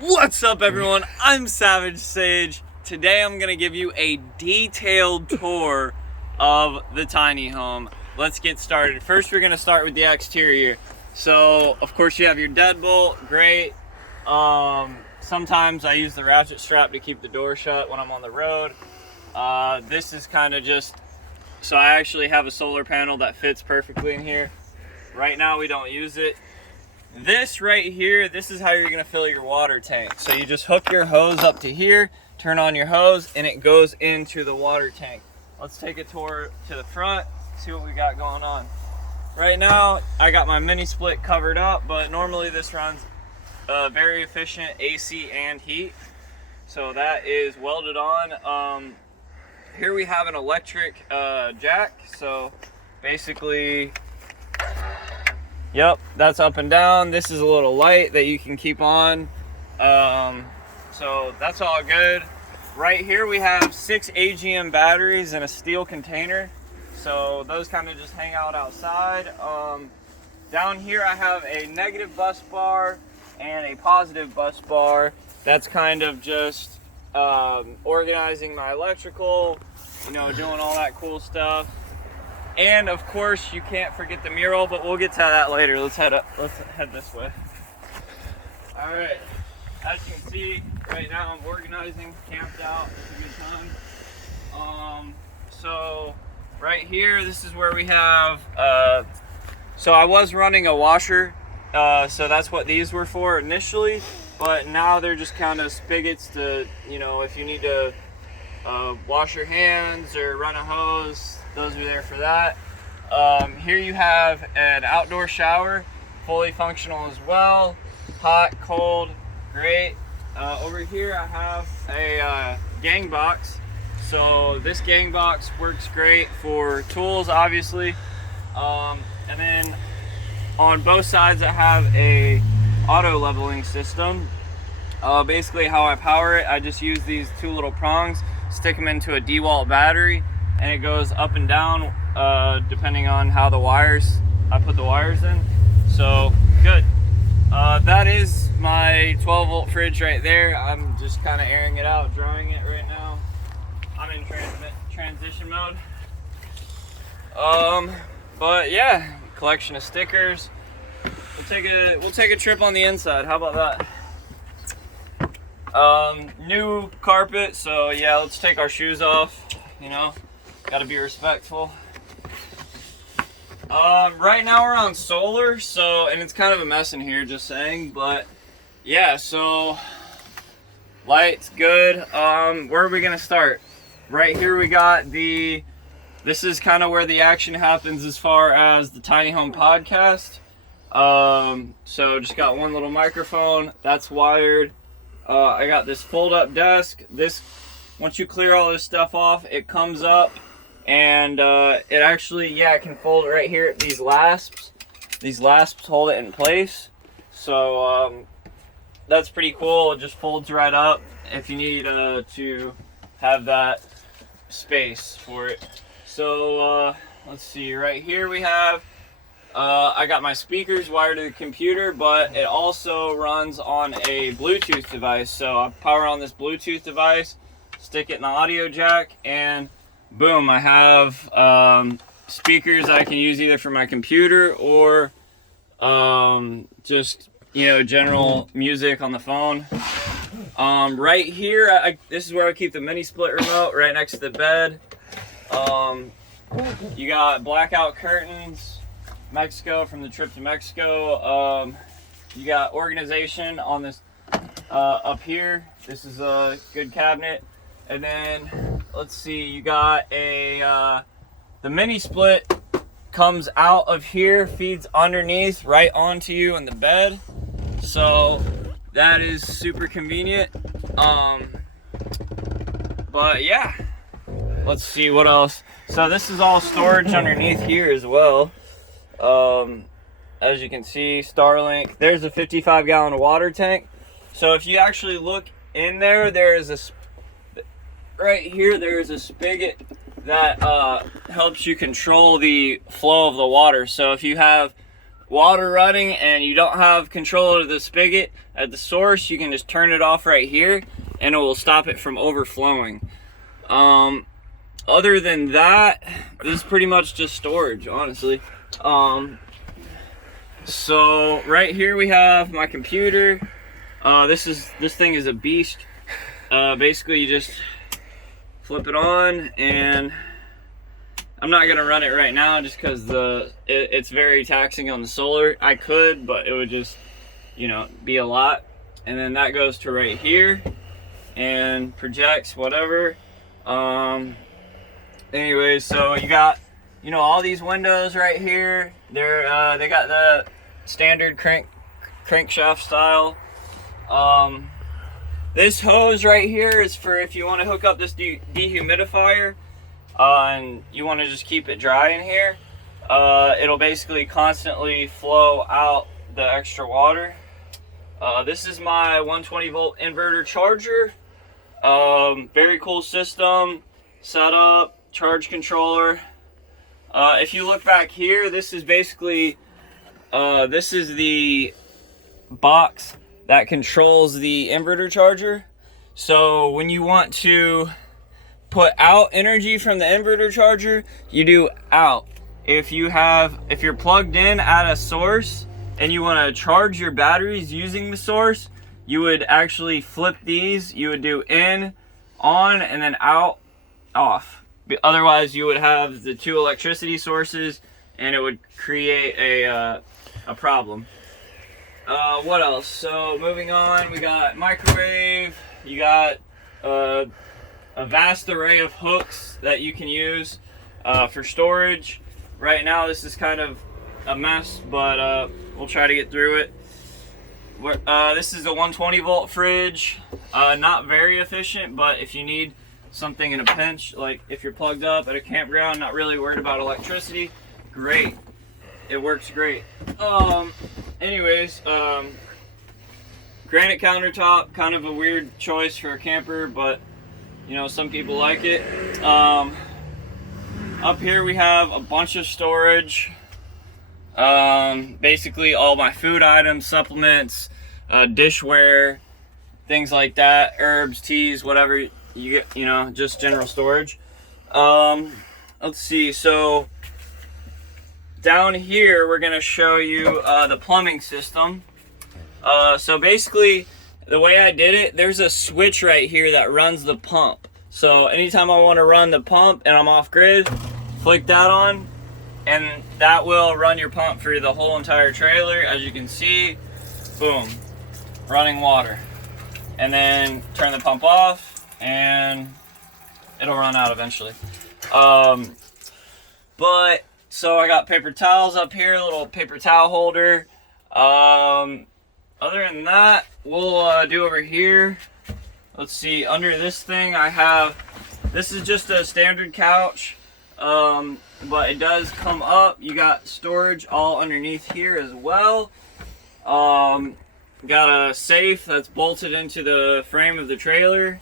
What's up, everyone? I'm Savage Sage. Today I'm going to give you a detailed tour of the tiny home. Let's get started. First, we're going to start with the exterior. So, of course, you have your deadbolt. Great. Sometimes I use the ratchet strap to keep the door shut when I'm on the road. This is kind of just, so I actually have a solar panel that fits perfectly in here. Right now, we don't use it. This right here, this is how you're gonna fill your water tank. So you just hook your hose up to here, turn on your hose, and it goes into the water tank. Let's take a tour to the front, see what we got going on. Right now, I got my mini split covered up, but normally this runs very efficient AC and heat. So that is welded on. Here we have an electric jack. So basically, yep, that's up and down. This is a little light that you can keep on. So that's all good. Right here we have 6 AGM batteries in a steel container. So those kind of just hang out outside. Down here I have a negative bus bar and a positive bus bar. That's kind of just organizing my electrical, doing all that cool stuff. And of course, you can't forget the mural, but we'll get to that later. Let's head this way. All right, as you can see, right now I'm organizing, camped out. It's a good time. So right here, this is where we have, so I was running a washer, so that's what these were for initially, but now they're just kind of spigots to, if you need to wash your hands or run a hose, those are there for that. Here you have an outdoor shower, fully functional as well. Hot, cold, great. Over here I have a gang box. So this gang box works great for tools, obviously. And then on both sides I have a auto leveling system. Basically how I power it, I just use these 2 little prongs, stick them into a DeWalt battery, and it goes up and down depending on how I put the wires in. So good. That is my 12-volt fridge right there. I'm just kind of airing it out, drying it right now. I'm in transition mode. But yeah, collection of stickers. We'll take a trip on the inside. How about that? New carpet, so yeah, let's take our shoes off, gotta be respectful. Right now we're on solar, and it's kind of a mess in here, just saying, but yeah, so light's good. Where are we gonna start? Right here we got this is kind of where the action happens as far as the Tiny Home Podcast. So just got one little microphone, that's wired. I got this fold-up desk. Once you clear all this stuff off, it comes up, and it actually, it can fold right here. These lasps hold it in place. So that's pretty cool. It just folds right up if you need to have that space for it. So let's see. Right here we have. I got my speakers wired to the computer, but it also runs on a Bluetooth device. So I power on this Bluetooth device, stick it in the audio jack, and boom, I have speakers I can use either for my computer or just, general music on the phone. Right here, this is where I keep the mini split remote, right next to the bed. You got blackout curtains. Mexico, from the trip to Mexico. You got organization on this up here. This is a good cabinet. And then let's see, you got the mini split comes out of here, feeds underneath right onto you in the bed. So that is super convenient. But yeah, let's see what else. So this is all storage underneath here as well. As you can see, Starlink, there's a 55-gallon water tank. So if you actually look in there, right here, there is a spigot that helps you control the flow of the water. So if you have water running and you don't have control of the spigot at the source, you can just turn it off right here and it will stop it from overflowing. Other than that, this is pretty much just storage, honestly. So right here we have my computer. This thing is a beast. Basically you just flip it on, and I'm not gonna run it right now just because it's very taxing on the solar. I could, but it would just, you know, be a lot. And then that goes to right here and projects whatever. Anyways, so you got, you know, all these windows right here. They got the standard crankshaft style. This hose right here is for if you want to hook up this dehumidifier and you want to just keep it dry in here. It'll basically constantly flow out the extra water. This is my 120 volt inverter charger. Very cool system, setup, charge controller. If you look back here, this is basically this is the box that controls the inverter charger. So when you want to put out energy from the inverter charger, you do out. If you're plugged in at a source and you want to charge your batteries using the source, you would actually flip these. You would do in, on, and then out, off. Otherwise you would have the two electricity sources and it would create a problem. What else? So moving on, we got microwave. You got a vast array of hooks that you can use for storage. Right now this is kind of a mess, but we'll try to get through it. This is a 120 volt fridge. Not very efficient, but if you need something in a pinch, like if you're plugged up at a campground, not really worried about electricity, great. It works great. Anyways, granite countertop, kind of a weird choice for a camper, but you know, some people like it. Up here we have a bunch of storage. Basically all my food items, supplements, dishware, things like that, herbs, teas, whatever you get, you know, just general storage. Let's see, so down here we're gonna show you the plumbing system. So basically the way I did it, there's a switch right here that runs the pump. So anytime I want to run the pump and I'm off grid, flick that on and that will run your pump for the whole entire trailer. As you can see, boom, running water. And then turn the pump off and it'll run out eventually. But so I got paper towels up here, a little paper towel holder. Other than that, we'll do over here. Let's see, under this thing I have, this is just a standard couch, but it does come up. You got storage all underneath here as well. Got a safe that's bolted into the frame of the trailer,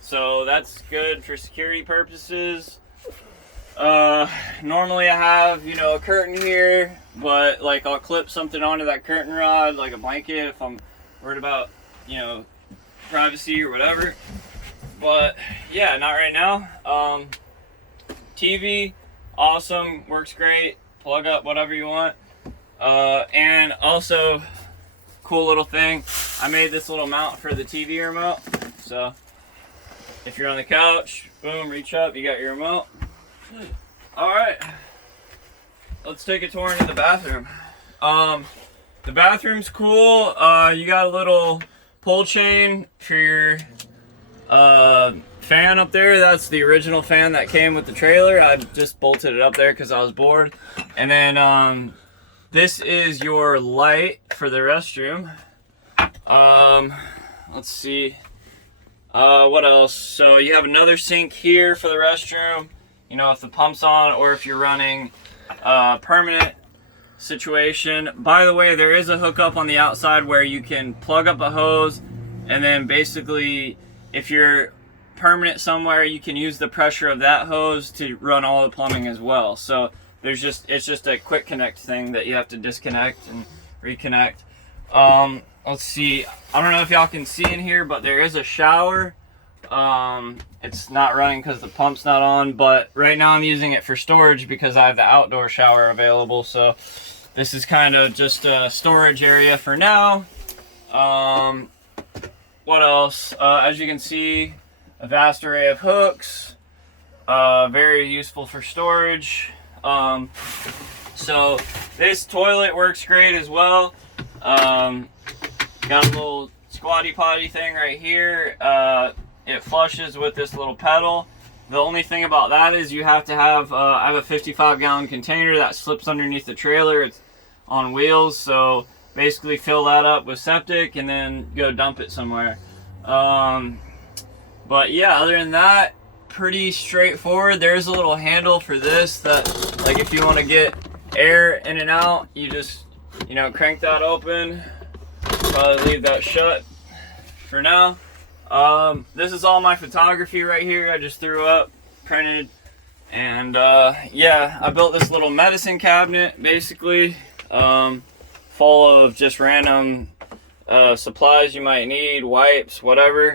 so that's good for security purposes. Normally I have, you know, a curtain here, but like I'll clip something onto that curtain rod, like a blanket, if I'm worried about, you know, privacy or whatever. But yeah, not right now. TV, awesome, works great. Plug up whatever you want. And also, cool little thing, I made this little mount for the TV remote. So if you're on the couch, boom, reach up, you got your remote. All right, let's take a tour into the bathroom. The bathroom's cool. You got a little pull chain for your fan up there. That's the original fan that came with the trailer. I just bolted it up there because I was bored. And then this is your light for the restroom. Let's see. What else? So you have another sink here for the restroom. You know, if the pump's on or if you're running permanent situation. By the way, there is a hookup on the outside where you can plug up a hose, and then basically if you're permanent somewhere, you can use the pressure of that hose to run all the plumbing as well. So it's just a quick connect thing that you have to disconnect and reconnect. Let's see, I don't know if y'all can see in here, but there is a shower. It's not running because the pump's not on, but right now I'm using it for storage because I have the outdoor shower available. So this is kind of just a storage area for now. What else? As you can see, a vast array of hooks, very useful for storage. So this toilet works great as well. Got a little squatty potty thing right here. It flushes with this little pedal. The only thing about that is you have to have, I have a 55-gallon container that slips underneath the trailer. It's on wheels, so basically fill that up with septic and then go dump it somewhere. But yeah, other than that, pretty straightforward. There's a little handle for this that, like, if you want to get air in and out, you just, you know, crank that open. Probably leave that shut for now. This is all my photography right here. I just threw up, printed, and yeah, I built this little medicine cabinet basically, full of just random supplies you might need, wipes, whatever,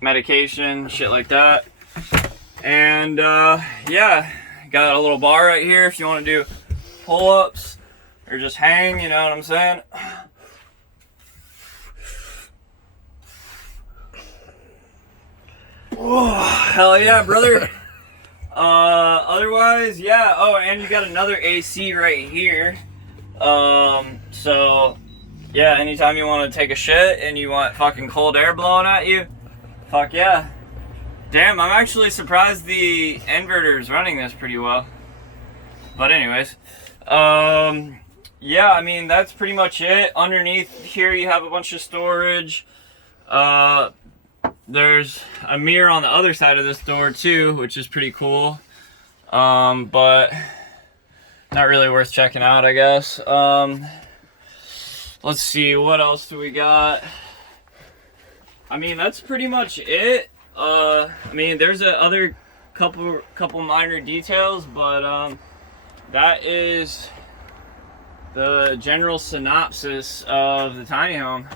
medication, shit like that. And yeah, got a little bar right here if you want to do pull-ups or just hang, you know what I'm saying? Oh, hell yeah, brother. Otherwise, yeah. Oh, and you got another AC right here. So yeah, anytime you want to take a shit and you want fucking cold air blowing at you, fuck yeah. Damn, I'm actually surprised the inverter is running this pretty well. But anyways, yeah, I mean, that's pretty much it. Underneath here you have a bunch of storage. There's a mirror on the other side of this door too, which is pretty cool, but not really worth checking out, I guess. Let's see, what else do we got? I mean, that's pretty much it. I mean, there's a other couple minor details, but that is the general synopsis of the tiny home.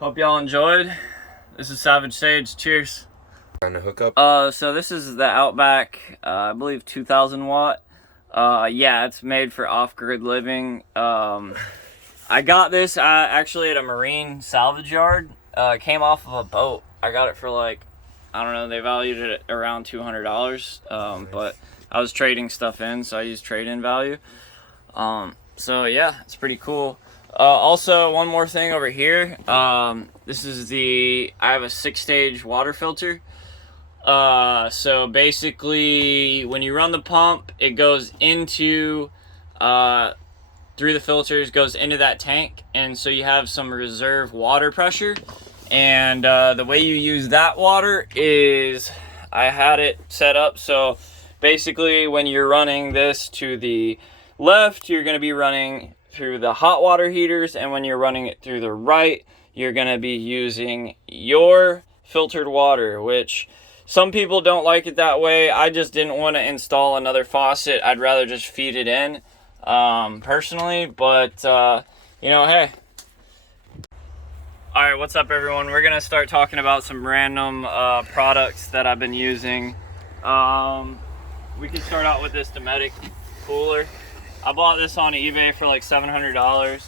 Hope y'all enjoyed. This is Savage Sage. Cheers. Trying to hook up. So this is the Outback, I believe 2000 watt. Yeah, it's made for off-grid living. I got this actually at a marine salvage yard. It came off of a boat. I got it for like, I don't know, they valued it at around $200. But I was trading stuff in, so I used trade-in value. So yeah, it's pretty cool. Also, one more thing over here. This is I have a 6-stage water filter. So basically, when you run the pump, it goes into, through the filters, goes into that tank. And so you have some reserve water pressure. And the way you use that water is, I had it set up so basically when you're running this to the left, you're going to be running through the hot water heaters, and when you're running it through the right, you're going to be using your filtered water, which some people don't like it that way. I just didn't want to install another faucet. I'd rather just feed it in, personally, but you know, hey. All right, what's up everyone? We're gonna start talking about some random products that I've been using. We can start out with this Dometic cooler. I bought this on eBay for like $700,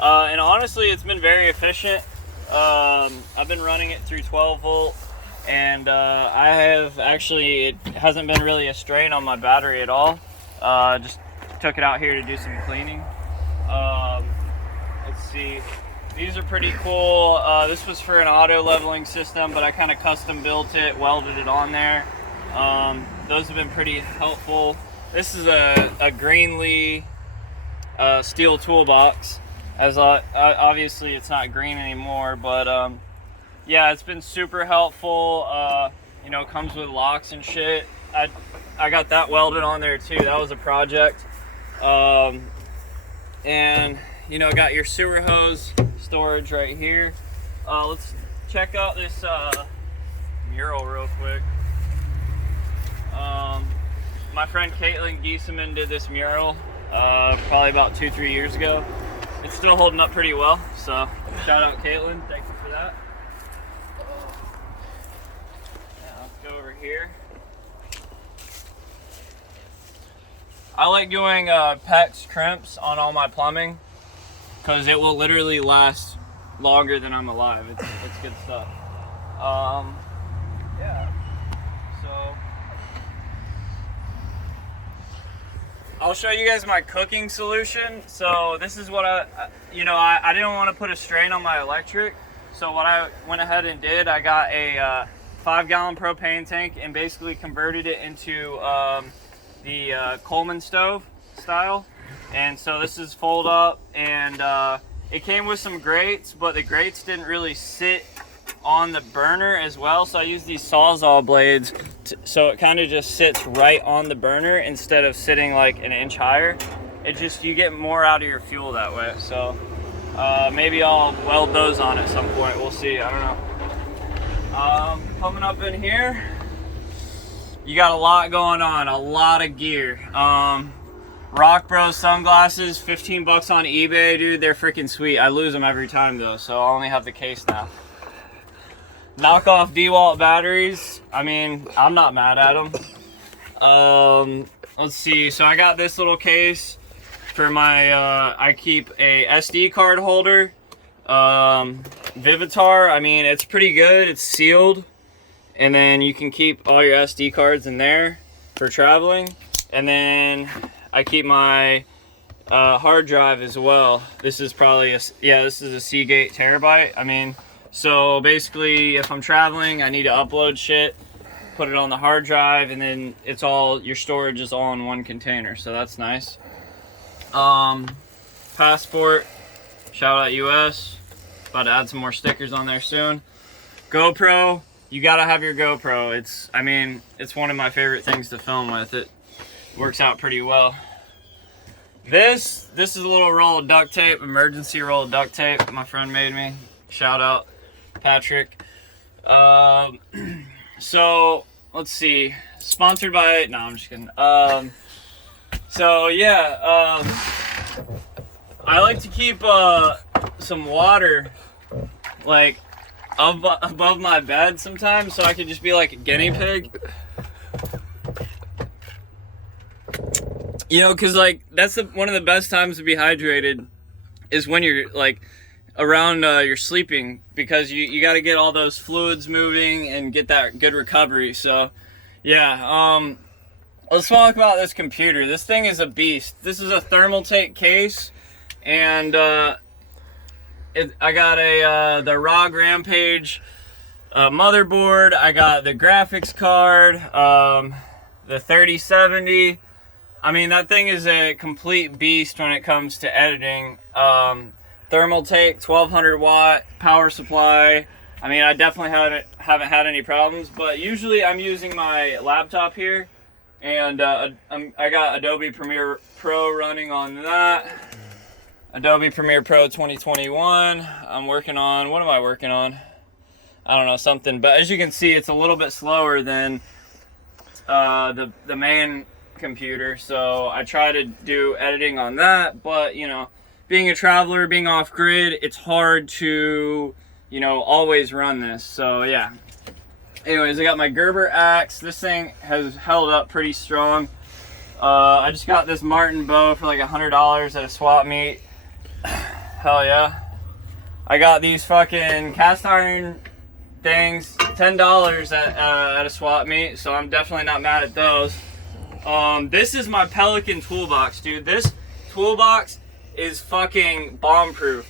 and honestly, it's been very efficient. I've been running it through 12 volt, and I have actually, it hasn't been really a strain on my battery at all. Just took it out here to do some cleaning. Let's see, these are pretty cool. This was for an auto leveling system, but I kind of custom built it, welded it on there. Those have been pretty helpful. This is a Greenlee steel toolbox. As obviously it's not green anymore, but yeah, it's been super helpful. You know, comes with locks and shit. I got that welded on there too. That was a project. And you know, got your sewer hose storage right here. Let's check out this mural real quick. my friend Caitlin Giesemann did this mural probably about 2-3 years ago. It's still holding up pretty well, so shout out Caitlin, thank you for that. Yeah, let's go over here. I like doing PEX crimps on all my plumbing because it will literally last longer than I'm alive. It's good stuff. Yeah, so I'll show you guys my cooking solution. So this is what I didn't want to put a strain on my electric. So what I went ahead and did, I got a 5-gallon propane tank and basically converted it into the Coleman stove style. And so this is fold up, and it came with some grates, but the grates didn't really sit on the burner as well. So I used these Sawzall blades so it kind of just sits right on the burner instead of sitting like an inch higher. You get more out of your fuel that way. So maybe I'll weld those on at some point. We'll see. I don't know. Coming up in here, you got a lot going on, a lot of gear. Rock Bros sunglasses, 15 bucks on eBay, dude. They're freaking sweet. I lose them every time though, so I only have the case now. Knockoff DeWalt batteries. I mean, I'm not mad at them. Let's see. So I got this little case for my, I keep a SD card holder. Vivitar, I mean, it's pretty good. It's sealed. And then you can keep all your SD cards in there for traveling. And then I keep my hard drive as well. This is probably this is a Seagate terabyte. I mean, so basically if I'm traveling, I need to upload shit, put it on the hard drive, and then it's all, your storage is all in one container. So that's nice. Passport, shout out US. About to add some more stickers on there soon. GoPro, you gotta have your GoPro. It's one of my favorite things to film with. It works out pretty well. This is a little roll of duct tape, emergency roll of duct tape my friend made me. Shout out Patrick. So let's see, sponsored by, no, I'm just kidding. So yeah, I like to keep some water like above my bed sometimes, so I could just be like a guinea pig. You know, because like that's one of the best times to be hydrated is when you're like around you're sleeping, because you got to get all those fluids moving and get that good recovery. So yeah, let's talk about this computer. This thing is a beast. This is a Thermaltake case, and I got the ROG Rampage motherboard. I got the graphics card, the 3070. I mean, that thing is a complete beast when it comes to editing. Thermaltake, 1200 watt power supply. I mean, I definitely haven't had any problems, but usually I'm using my laptop here, and I got Adobe Premiere Pro running on that. Adobe Premiere Pro 2021. I'm working on, what am I working on? I don't know, something, but as you can see, it's a little bit slower than the main computer, so I try to do editing on that. But you know, being a traveler, being off grid, it's hard to, you know, always run this. So yeah, anyways, I got my Gerber axe. This thing has held up pretty strong. I just got this Martin bow for like $100 at a swap meet. Hell yeah. I got these fucking cast iron things, $10 at a swap meet, so I'm definitely not mad at those. This is my Pelican toolbox, dude. This toolbox is fucking bomb-proof.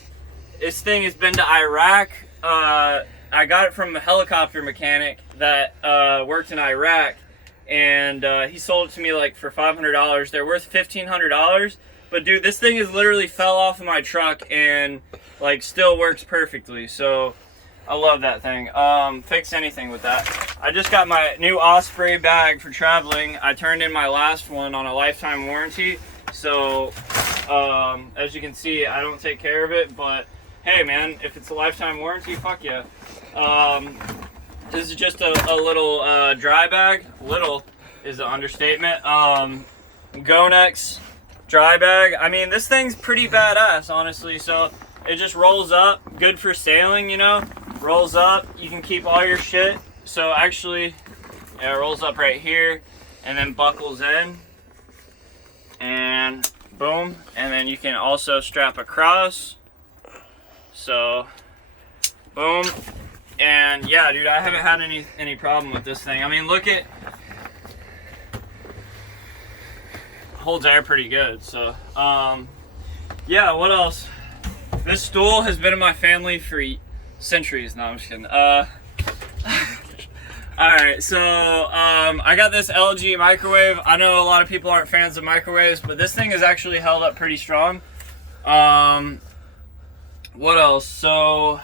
This thing has been to Iraq. I got it from a helicopter mechanic that worked in Iraq, and he sold it to me like for $500. They're worth $1,500, but dude, this thing has literally fell off of my truck and like still works perfectly. So I love that thing. Fix anything with that. I just got my new Osprey bag for traveling. I turned in my last one on a lifetime warranty. So, as you can see, I don't take care of it, but hey man, if it's a lifetime warranty, fuck yeah. This is just a little dry bag. is the understatement. Gonex dry bag. I mean, this thing's pretty badass, honestly. So it just rolls up, good for sailing, you know. Rolls up, you can keep all your shit. So actually, yeah, it rolls up right here and then buckles in. And boom. And then you can also strap across. So, boom. And yeah, dude, I haven't had any problem with this thing. I mean, look at, holds air pretty good. So, yeah, what else? This stool has been in my family for centuries. No, I'm just kidding. Alright, so I got this LG microwave. I know a lot of people aren't fans of microwaves, but this thing has actually held up pretty strong. What else? So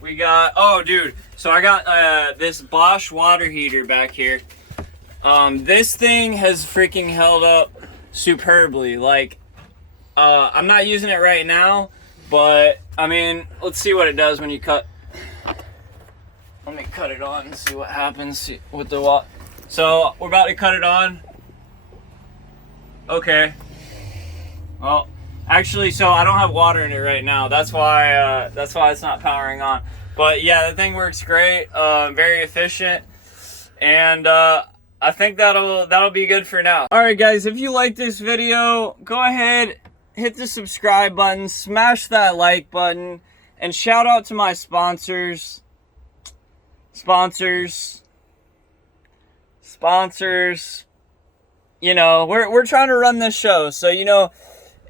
we got, oh dude, so I got this Bosch water heater back here. This thing has freaking held up superbly. Like, I'm not using it right now, but I mean, let's see what it does when you cut. Let me cut it on and see what happens with the water. So we're about to cut it on. Okay. Well, actually, so I don't have water in it right now. That's why it's not powering on. But yeah, the thing works great. Very efficient, and I think that'll be good for now. All right, guys, if you like this video, go ahead, hit the subscribe button, smash that like button, and shout out to my sponsors. You know, we're trying to run this show, so you know,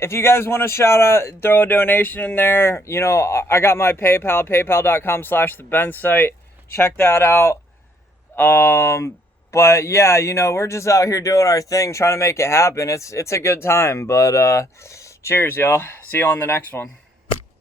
if you guys want to shout out, throw a donation in there, you know, I got my PayPal, paypal.com/thebensite. Check that out. But yeah, you know, we're just out here doing our thing, trying to make it happen. It's a good time, but cheers, y'all. See you on the next one.